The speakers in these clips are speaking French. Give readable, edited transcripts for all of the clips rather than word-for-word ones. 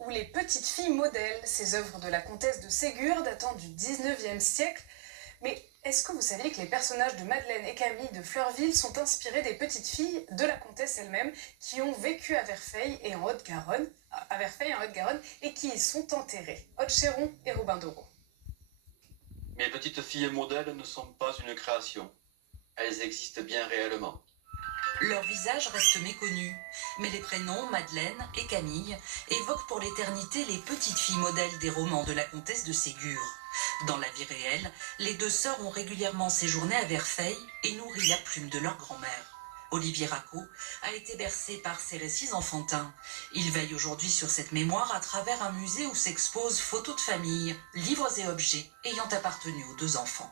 ou les petites filles modèles, ces œuvres de la comtesse de Ségur datant du 19e siècle. Mais est-ce que vous saviez que les personnages de Madeleine et Camille de Fleurville sont inspirés des petites filles de la comtesse elle-même qui ont vécu à Verfeil et en Haute-Garonne, et qui y sont enterrées? Aude Chéron et Robin Doro. Mes petites filles modèles ne sont pas une création. Elles existent bien réellement. Leur visage reste méconnu, mais les prénoms Madeleine et Camille évoquent pour l'éternité les petites filles modèles des romans de la comtesse de Ségur. Dans la vie réelle, les deux sœurs ont régulièrement séjourné à Verfeil et nourri la plume de leur grand-mère. Olivier Racco a été bercé par ces récits enfantins. Il veille aujourd'hui sur cette mémoire à travers un musée où s'exposent photos de famille, livres et objets ayant appartenu aux deux enfants.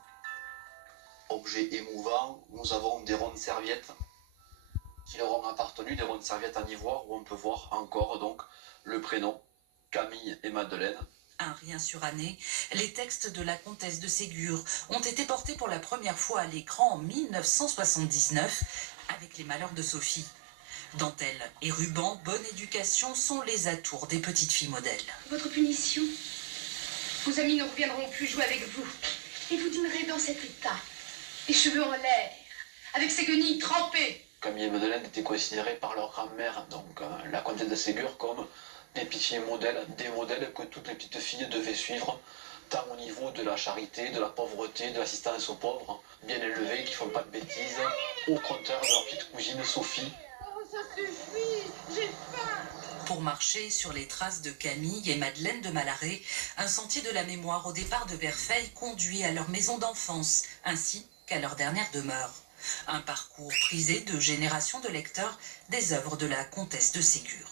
Objet émouvant, nous avons des rondes serviettes qui leur ont appartenu, des rondes serviettes en ivoire où on peut voir encore donc le prénom Camille et Madeleine. Un rien suranné, les textes de la comtesse de Ségur ont été portés pour la première fois à l'écran en 1979 avec Les Malheurs de Sophie. Dentelle et ruban, bonne éducation sont les atours des petites filles modèles. Votre punition, vos amis ne reviendront plus jouer avec vous. Et vous dînerez dans cet état, les cheveux en l'air, avec ses guenilles trempées. Camille et Madeleine étaient considérées par leur grand-mère, donc la comtesse de Ségur, comme des petites filles modèles, des modèles que toutes les petites filles devaient suivre, tant au niveau de la charité, de la pauvreté, de l'assistance aux pauvres, bien élevées, qui ne font pas de bêtises, au contraire de leur petite cousine Sophie. Oh, ça suffit, j'ai faim. Pour marcher sur les traces de Camille et Madeleine de Malaret, un sentier de la mémoire au départ de Verfeil conduit à leur maison d'enfance, ainsi qu'à leur dernière demeure. Un parcours prisé de générations de lecteurs des œuvres de la comtesse de Ségur.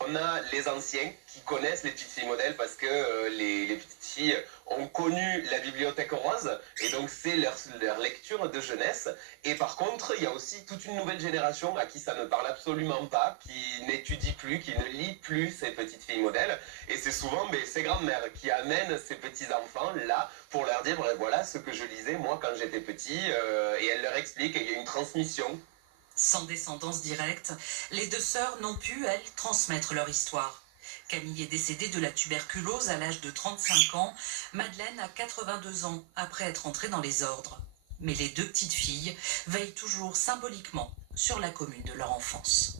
On a les anciens qui connaissent les petites filles modèles parce que les petites filles ont connu la bibliothèque rose et donc c'est leur lecture de jeunesse. Et par contre, il y a aussi toute une nouvelle génération à qui ça ne parle absolument pas, qui n'étudie plus, qui ne lit plus ces petites filles modèles. Et c'est souvent ces grands-mères qui amènent ces petits-enfants là pour leur dire voilà ce que je lisais moi quand j'étais petit et elles leur expliquent qu'il y a une transmission. Sans descendance directe, les deux sœurs n'ont pu, elles, transmettre leur histoire. Camille est décédée de la tuberculose à l'âge de 35 ans, Madeleine a 82 ans après être entrée dans les ordres. Mais les deux petites filles veillent toujours symboliquement sur la commune de leur enfance.